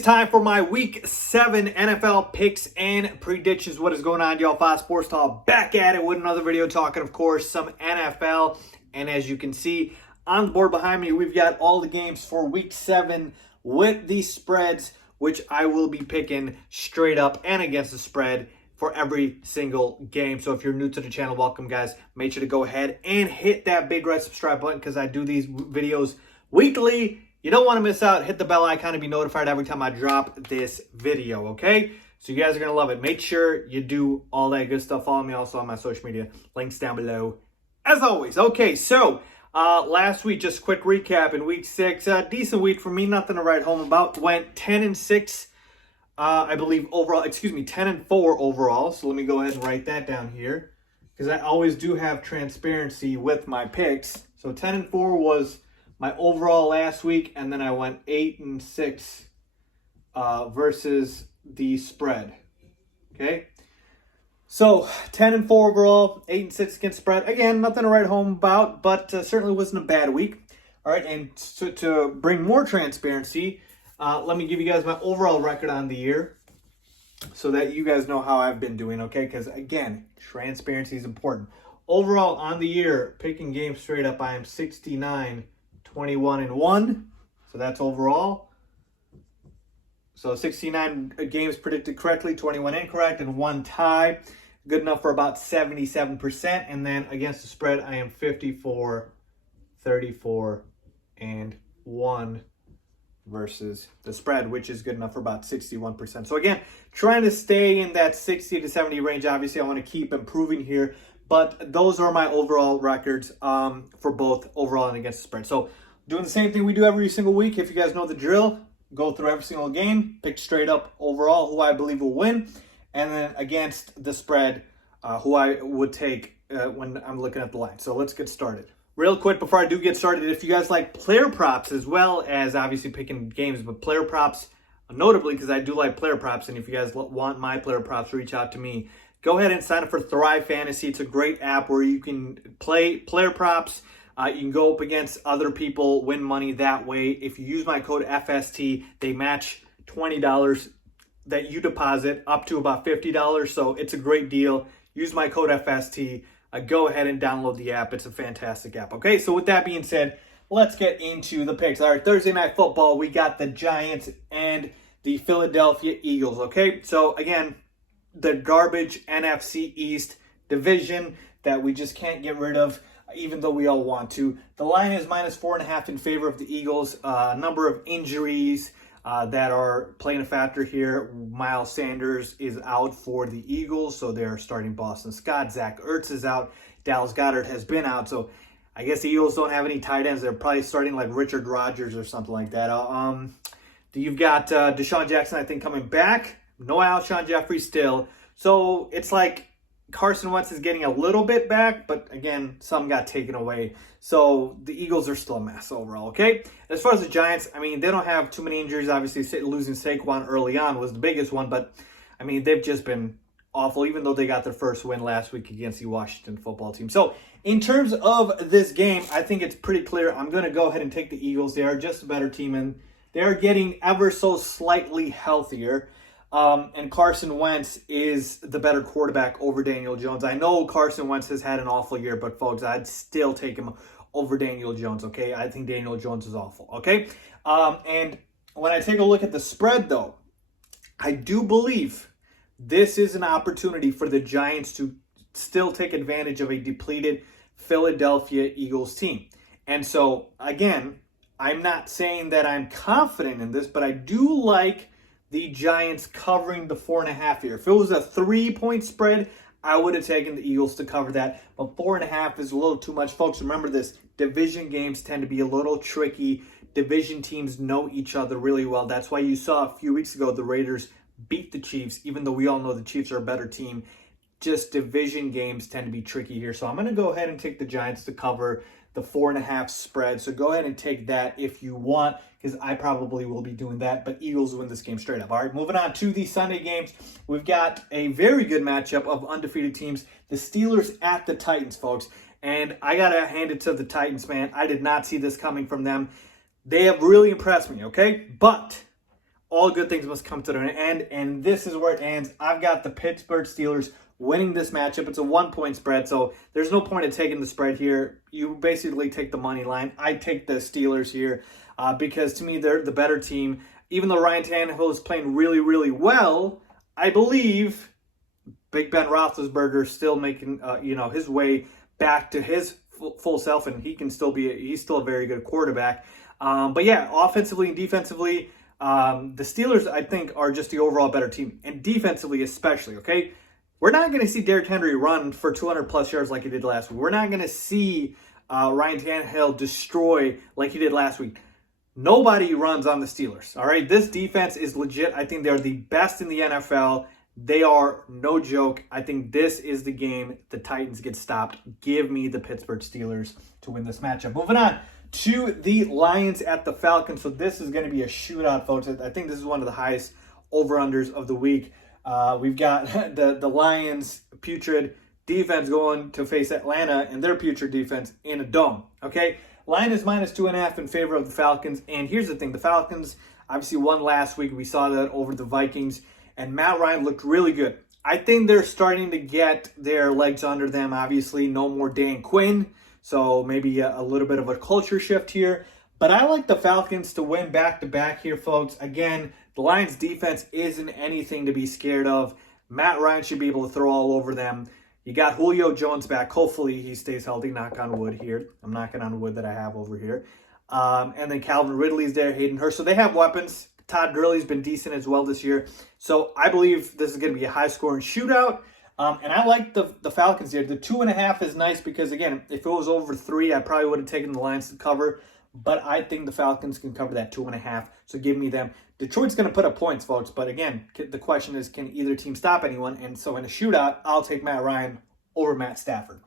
is time for my Week 7 NFL picks and predictions. What is going on, y'all? Faiz Sports Talk back at it with another video talking, of course, some NFL. And as you can see on the board behind me, we've got all the games for Week 7 with the spreads, which I will be picking straight up and against the spread for every single game. So if you're new to the channel, welcome, guys. Make sure to go ahead and hit that big red subscribe button because I do these videos weekly. You don't want to miss out. Hit the bell icon to be notified every time I drop this video, okay? So you guys are going to love it. Make sure you do all that good stuff. Follow me also on my social media. Links down below, as always. Okay, so last week, just a quick recap. In Week 6, decent week for me. Nothing to write home about. Went 10-6, I believe, overall. 10-4 overall. So let me go ahead and write that down here, because I always do have transparency with my picks. So 10-4 was my overall last week, and then I went 8-6 versus the spread. Okay, so 10-4 overall, 8-6 against spread. Again, nothing to write home about, but certainly wasn't a bad week. All right, and so to bring more transparency, let me give you guys my overall record on the year, so that you guys know how I've been doing. Okay, because again, transparency is important. Overall on the year, picking games straight up, I am 69-21-1, so that's overall. So 69 games predicted correctly, 21 incorrect, and 1 tie. Good enough for about 77%. And then against the spread, I am 54-34-1 versus the spread, which is good enough for about 61%. So again, trying to stay in that 60 to 70 range. Obviously, I want to keep improving here. But those are my overall records for both overall and against the spread. So doing the same thing we do every single week. If you guys know the drill, go through every single game, pick straight up overall who I believe will win, and then against the spread, who I would take when I'm looking at the line. So let's get started. Real quick before I do get started, if you guys like player props as well as obviously picking games, but player props notably because I do like player props, and if you guys want my player props, reach out to me. Go ahead and sign up for Thrive Fantasy. It's a great app where you can play player props. You can go up against other people, win money that way. If you use my code FST, they match $20 that you deposit up to about $50. So it's a great deal. Use my code FST. Go ahead and download the app. It's a fantastic app. Okay, so with that being said, let's get into the picks. All right, Thursday Night Football, we got the Giants and the Philadelphia Eagles. Okay, so again, the garbage NFC East division that we just can't get rid of, even though we all want to. The line is -4.5 in favor of the Eagles. A number of injuries that are playing a factor here. Miles Sanders is out for the Eagles, so they're starting Boston Scott. Zach Ertz is out. Dallas Goedert has been out, so I guess the Eagles don't have any tight ends. They're probably starting like Richard Rodgers or something like that. You've got Deshaun Jackson, I think, coming back. No Alshon Jeffrey still. So it's like Carson Wentz is getting a little bit back, but again, some got taken away. So the Eagles are still a mess overall, okay? As far as the Giants, I mean, they don't have too many injuries. Obviously, losing Saquon early on was the biggest one, but I mean, they've just been awful, even though they got their first win last week against the Washington football team. So in terms of this game, I think it's pretty clear. I'm going to go ahead and take the Eagles. They are just a better team, and they're getting ever so slightly healthier. And Carson Wentz is the better quarterback over Daniel Jones. I know Carson Wentz has had an awful year, but folks, I'd still take him over Daniel Jones, okay? I think Daniel Jones is awful, okay? And when I take a look at the spread, though, I do believe this is an opportunity for the Giants to still take advantage of a depleted Philadelphia Eagles team. And so, again, I'm not saying that I'm confident in this, but I do like the Giants covering the 4.5 here. If it was a 3-point spread, I would have taken the Eagles to cover that. But 4.5 is a little too much. Folks, remember this. Division games tend to be a little tricky. Division teams know each other really well. That's why you saw a few weeks ago the Raiders beat the Chiefs, even though we all know the Chiefs are a better team. Just division games tend to be tricky here. So I'm going to go ahead and take the Giants to cover the 4.5 spread. So go ahead and take that if you want, because I probably will be doing that. But Eagles win this game straight up. All right, moving on to the Sunday games. We've got a very good matchup of undefeated teams. The Steelers at the Titans, folks. And I got to hand it to the Titans, man. I did not see this coming from them. They have really impressed me, okay? But all good things must come to an end, and this is where it ends. I've got the Pittsburgh Steelers winning this matchup. It's a 1-point spread, so there's no point in taking the spread here. You basically take the money line. I take the Steelers here because to me they're the better team. Even though Ryan Tannehill is playing really, really well, I believe Big Ben Roethlisberger is still making his way back to his full self, and he's still a very good quarterback. But yeah, offensively and defensively, the Steelers, I think, are just the overall better team. And defensively especially, okay? We're not going to see Derrick Henry run for 200-plus yards like he did last week. We're not going to see Ryan Tannehill destroy like he did last week. Nobody runs on the Steelers, all right? This defense is legit. I think they're the best in the NFL. They are no joke. I think this is the game the Titans get stopped. Give me the Pittsburgh Steelers to win this matchup. Moving on to the Lions at the Falcons. So this is going to be a shootout, folks. I think this is one of the highest over-unders of the week. We've got the Lions' putrid defense going to face Atlanta and their putrid defense in a dome, okay? Line is -2.5 in favor of the Falcons. And here's the thing. The Falcons obviously won last week. We saw that over the Vikings. And Matt Ryan looked really good. I think they're starting to get their legs under them. Obviously, no more Dan Quinn. So maybe a little bit of a culture shift here. But I like the Falcons to win back-to-back here, folks. Again, the Lions' defense isn't anything to be scared of. Matt Ryan should be able to throw all over them. You got Julio Jones back. Hopefully he stays healthy. Knock on wood here. I'm knocking on wood that I have over here. And then Calvin Ridley's there, Hayden Hurst. So they have weapons. Todd Gurley's been decent as well this year. So I believe this is going to be a high-scoring shootout. And I like the Falcons here. The 2.5 is nice because, again, if it was over 3, I probably would have taken the Lions to cover. But I think the Falcons can cover that 2.5. So give me them. Detroit's going to put up points, folks. But again, the question is, can either team stop anyone? And so in a shootout, I'll take Matt Ryan over Matt Stafford.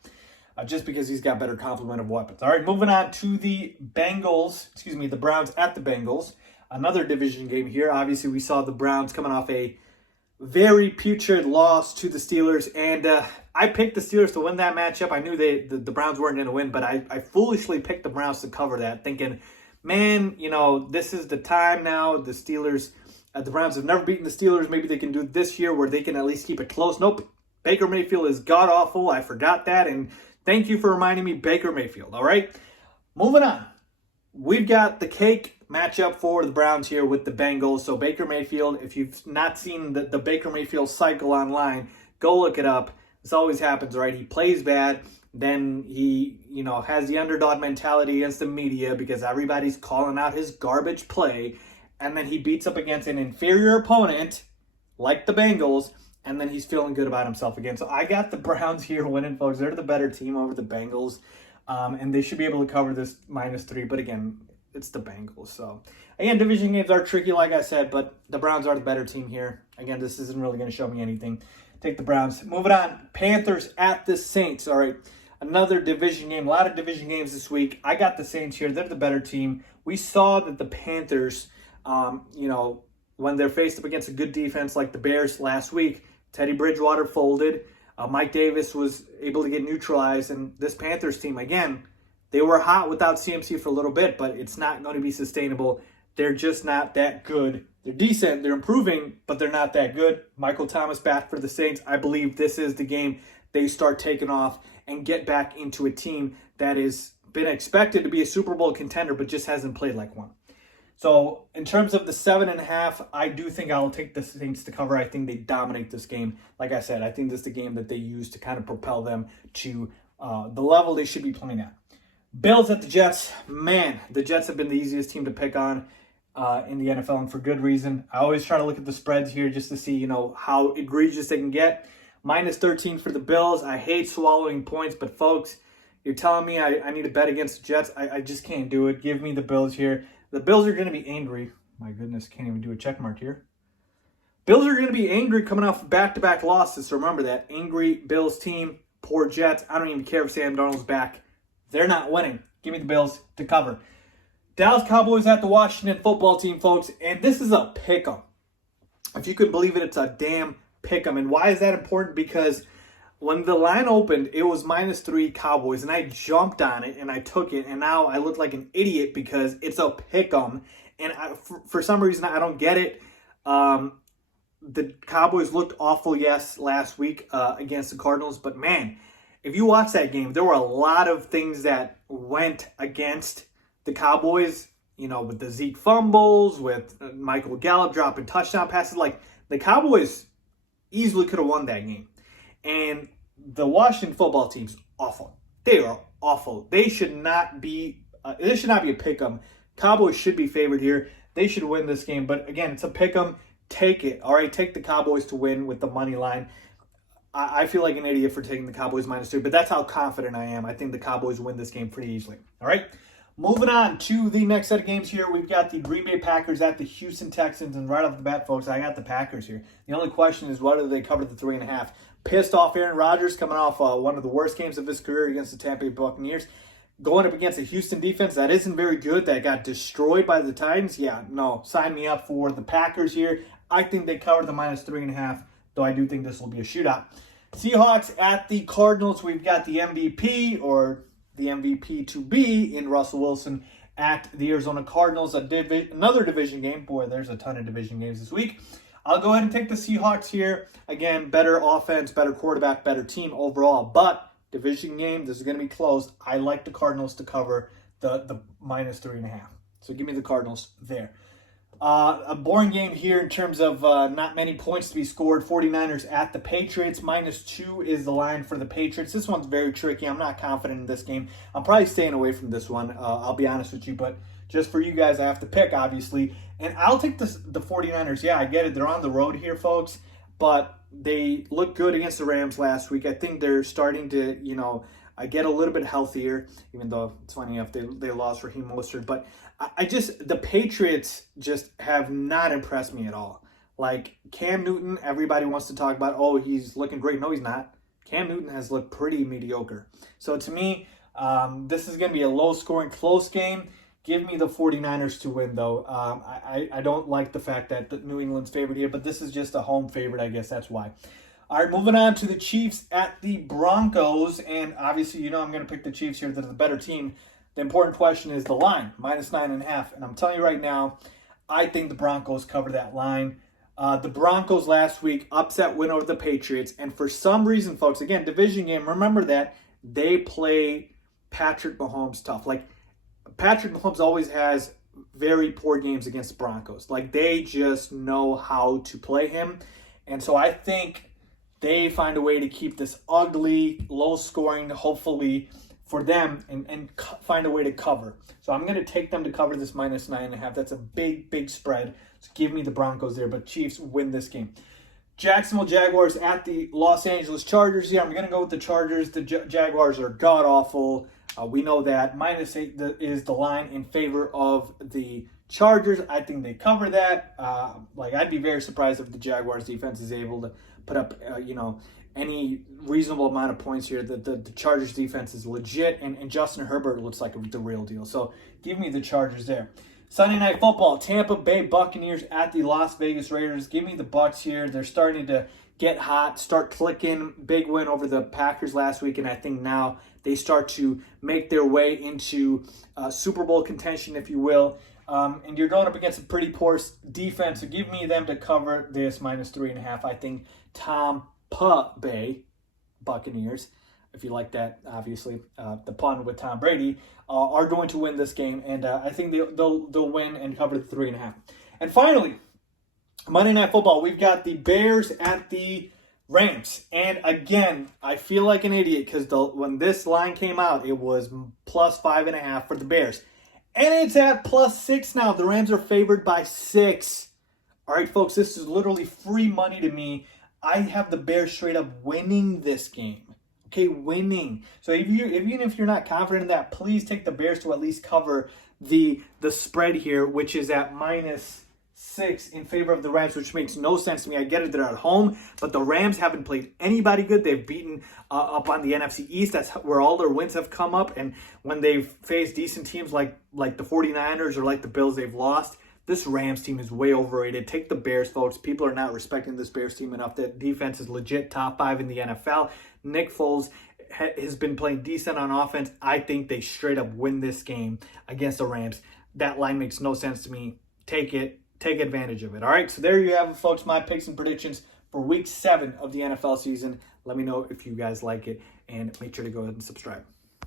Just because he's got better complement of weapons. All right, moving on to the the Browns at the Bengals. Another division game here. Obviously, we saw the Browns coming off a very putrid loss to the Steelers. And I picked the Steelers to win that matchup. I knew the Browns weren't going to win, but I foolishly picked the Browns to cover that, thinking, man, this is the time now. The Browns have never beaten the Steelers. Maybe they can do it this year where they can at least keep it close. Nope. Baker Mayfield is god-awful. I forgot that. And thank you for reminding me, Baker Mayfield. All right? Moving on. We've got the cake matchup for the Browns here with the Bengals. So Baker Mayfield, if you've not seen the Baker Mayfield cycle online, go look it up. This always happens, right? He plays bad. Then he, has the underdog mentality against the media because everybody's calling out his garbage play. And then he beats up against an inferior opponent like the Bengals. And then he's feeling good about himself again. So I got the Browns here winning, folks. They're the better team over the Bengals. And they should be able to cover this -3. But again, it's the Bengals. So again, division games are tricky, like I said. But the Browns are the better team here. Again, this isn't really going to show me anything. Take the Browns. Moving on. Panthers at the Saints. All right. Another division game. A lot of division games this week. I got the Saints here. They're the better team. We saw that the Panthers, when they're faced up against a good defense like the Bears last week, Teddy Bridgewater folded. Mike Davis was able to get neutralized. And this Panthers team, again, they were hot without CMC for a little bit, but it's not going to be sustainable. They're just not that good. They're decent. They're improving, but they're not that good. Michael Thomas back for the Saints. I believe this is the game they start taking off and get back into a team that has been expected to be a Super Bowl contender, but just hasn't played like one. So in terms of the 7.5, I do think I'll take the Saints to cover. I think they dominate this game. Like I said, I think this is the game that they use to kind of propel them to the level they should be playing at. Bills at the Jets. Man, the Jets have been the easiest team to pick on in the NFL, and for good reason. I always try to look at the spreads here just to see, how egregious they can get. -13 for the Bills. I hate swallowing points, but folks, you're telling me I need to bet against the Jets. I just can't do it. Give me the Bills here. The Bills are going to be angry. My goodness, can't even do a check mark here. Bills are going to be angry coming off back-to-back losses. So remember that. Angry Bills team, poor Jets. I don't even care if Sam Darnold's back. They're not winning. Give me the Bills to cover. Dallas Cowboys at the Washington football team, folks. And this is a pick'em. If you could believe it, it's a damn pick'em. And why is that important? Because when the line opened, it was -3 Cowboys, and I jumped on it, and I took it, and now I look like an idiot because it's a pick'em, and for some reason, I don't get it. The Cowboys looked awful, yes, last week against the Cardinals. But, man, if you watch that game, there were a lot of things that went against the Cowboys, with the Zeke fumbles, with Michael Gallup dropping touchdown passes. Like, the Cowboys easily could have won that game. And the Washington football team's awful. They are awful. They should not be a pick 'em. Cowboys should be favored here. They should win this game. But, again, it's a pick 'em. Take it. All right, take the Cowboys to win with the money line. I feel like an idiot for taking the Cowboys -3, but that's how confident I am. I think the Cowboys win this game pretty easily. All right, moving on to the next set of games here. We've got the Green Bay Packers at the Houston Texans, and right off the bat, folks, I got the Packers here. The only question is whether they cover the 3.5. Pissed off Aaron Rodgers coming off one of the worst games of his career against the Tampa Bay Buccaneers. Going up against a Houston defense that isn't very good, that got destroyed by the Titans. Yeah, no, sign me up for the Packers here. I think they cover the -3.5, though I do think this will be a shootout. Seahawks at the Cardinals. We've got the MVP, or the MVP to be, in Russell Wilson at the Arizona Cardinals. Another division game. Boy, there's a ton of division games this week. I'll go ahead and take the Seahawks here. Again, better offense, better quarterback, better team overall. But division game, this is going to be close. I like the Cardinals to cover the -3.5. So give me the Cardinals there. A boring game here in terms of not many points to be scored. 49ers at the Patriots. -2 is the line for the Patriots. This one's very tricky. I'm not confident in this game. I'm probably staying away from this one. I'll be honest with you. But just for you guys, I have to pick, obviously. And I'll take the 49ers. Yeah, I get it. They're on the road here, folks. But they looked good against the Rams last week. I think they're starting to, get a little bit healthier, even though it's funny enough they lost Raheem Mostert. But the Patriots just have not impressed me at all. Like, Cam Newton, everybody wants to talk about, oh, he's looking great. No, he's not. Cam Newton has looked pretty mediocre. So to me, this is going to be a low-scoring, close game. Give me the 49ers to win, though. I don't like the fact that New England's favored here, but this is just a home favorite, I guess that's why. All right, moving on to the Chiefs at the Broncos. And obviously, I'm going to pick the Chiefs here. They're the better team. The important question is the line, -9.5. And I'm telling you right now, I think the Broncos cover that line. The Broncos last week, upset win over the Patriots. And for some reason, folks, again, division game, remember that they play Patrick Mahomes tough. Like, Patrick Mahomes always has very poor games against the Broncos. Like, they just know how to play him. And so I think they find a way to keep this ugly, low-scoring, hopefully, for them and find a way to cover. So I'm going to take them to cover this -9.5. That's a big, big spread. So give me the Broncos there, but Chiefs win this game. Jacksonville Jaguars at the Los Angeles Chargers. Yeah, I'm going to go with the Chargers. The Jaguars are god-awful. We know that. -8 is the line in favor of the Chargers. I think they cover that. I'd be very surprised if the Jaguars defense is able to put up, any reasonable amount of points here. The Chargers defense is legit, and Justin Herbert looks like the real deal. So give me the Chargers there. Sunday Night Football, Tampa Bay Buccaneers at the Las Vegas Raiders. Give me the Bucs here. They're starting to get hot, start clicking. Big win over the Packers last week, and I think now they start to make their way into Super Bowl contention, if you will. And you're going up against a pretty poor defense, so give me them to cover this -3.5. I think Tampa Bay Buccaneers, if you like that, obviously, the pun with Tom Brady, are going to win this game, and I think they'll win and cover the 3.5. And finally, Monday Night Football, we've got the Bears at the Rams. And again, I feel like an idiot because when this line came out, it was +5.5 for the Bears. And it's at +6 now. The Rams are favored by 6. All right, folks, this is literally free money to me. I have the Bears straight up winning this game. Okay, winning. So even if you're not confident in that, please take the Bears to at least cover the spread here, which is at -6 in favor of the Rams, which makes no sense to me. I get it, they're at home, but the Rams haven't played anybody good. They've beaten up on the NFC East. That's where all their wins have come up. And when they've faced decent teams like the 49ers or like the Bills, they've lost. This Rams team is way overrated. Take the Bears, folks. People are not respecting this Bears team enough. That defense is legit top 5 in the NFL. Nick Foles has been playing decent on offense. I think they straight up win this game against the Rams. That line makes no sense to me. Take it. take advantage of it. All right, so there you have it, folks. My picks and predictions for week 7 of the NFL season. Let me know if you guys like it, and make sure to go ahead and subscribe.